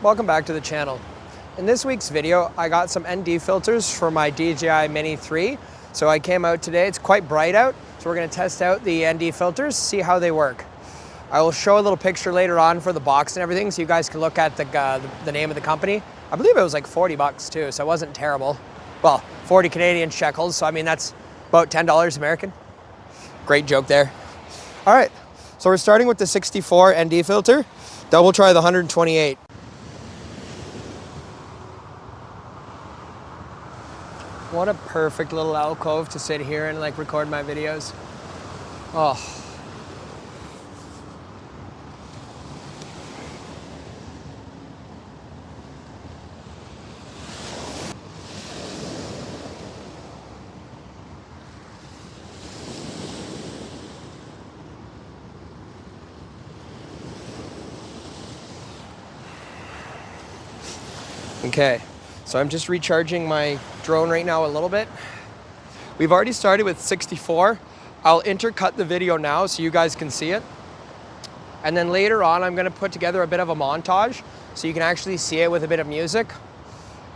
welcome back to the channel. In this week's video, I got some ND filters for my DJI Mini 3. So I came out today, it's quite bright out, so we're gonna test out the ND filters, see how they work. I will show a little picture later on for the box and everything so you guys can look at the name of the company. I believe it was like 40 bucks too, so it wasn't terrible. Well, 40 Canadian shekels, so I mean that's about $10 American. Great joke there. All right, so we're starting with the 64 ND filter. Then we'll try the 128. What a perfect little alcove to sit here and like record my videos. Oh. Okay, so I'm just recharging my drone right now a little bit. We've already started with 64. I'll intercut the video now so you guys can see it. And then later on, I'm gonna put together a bit of a montage so you can actually see it with a bit of music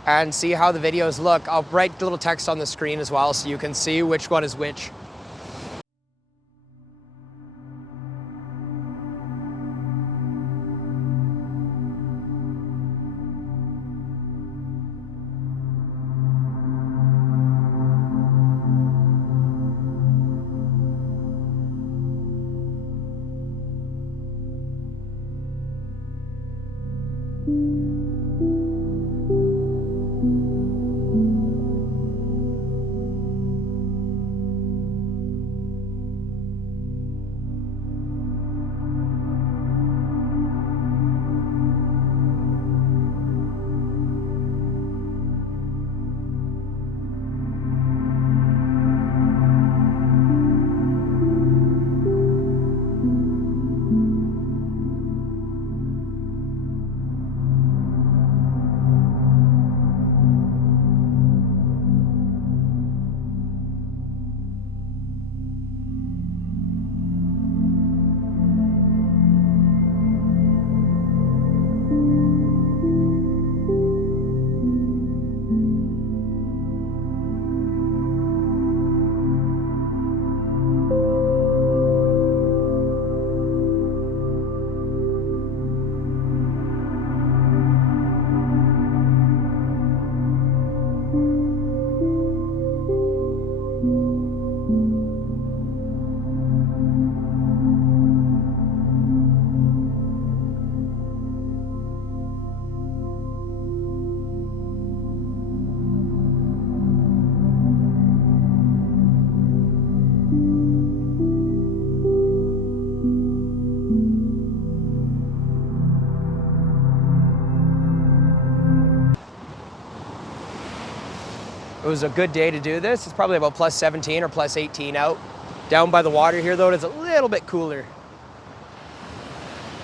and see how the videos look. I'll write a little text on the screen as well so you can see which one is which. It was a good day to do this. It's probably about plus 17 or plus 18 out. Down by the water here though, it's a little bit cooler.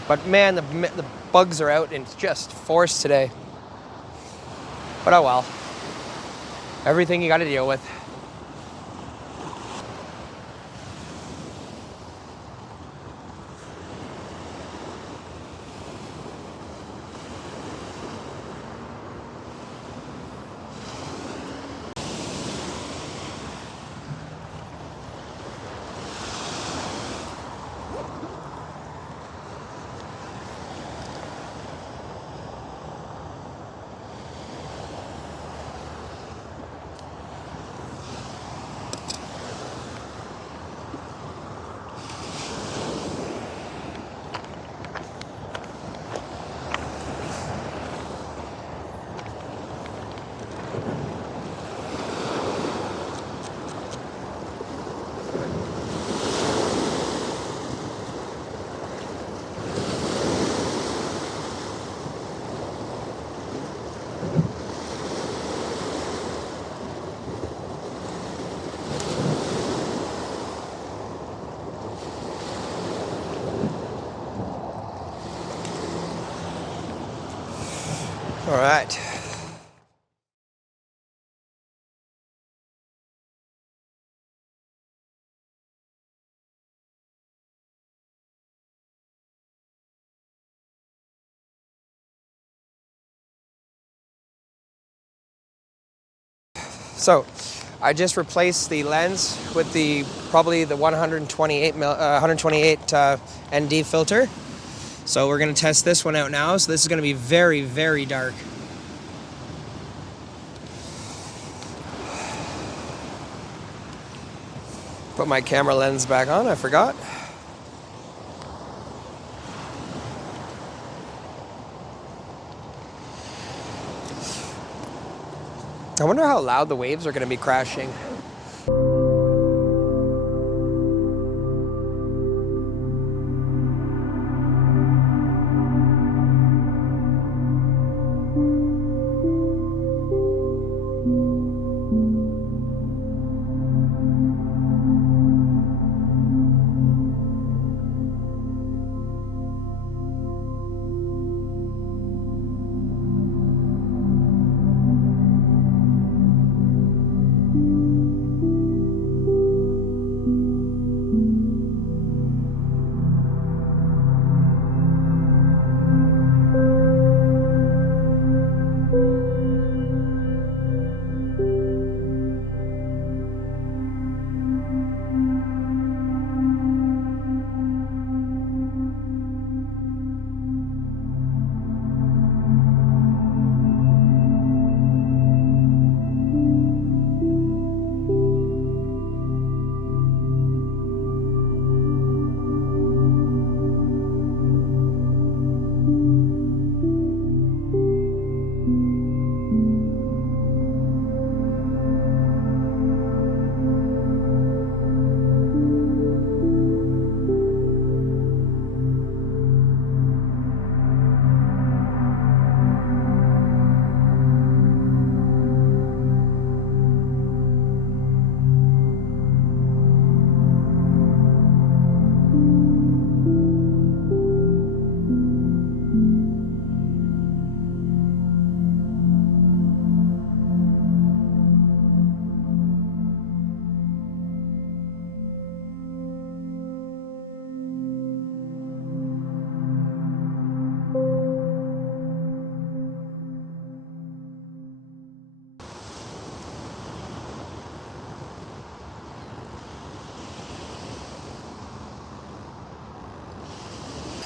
But man, the bugs are out and it's just forced today. But oh well. Everything you gotta deal with. All right. So I just replaced the lens with probably the 128 ND filter. So we're gonna test this one out now. So this is gonna be very, very dark. Put my camera lens back on, I forgot. I wonder how loud the waves are gonna be crashing.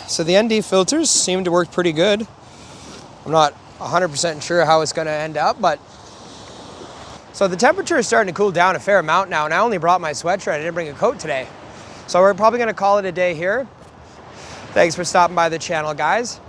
So the ND filters seem to work pretty good. I'm not 100% sure how it's gonna end up, but. So the temperature is starting to cool down a fair amount now, and I only brought my sweatshirt. I didn't bring a coat today. So we're probably gonna call it a day here. Thanks for stopping by the channel, guys.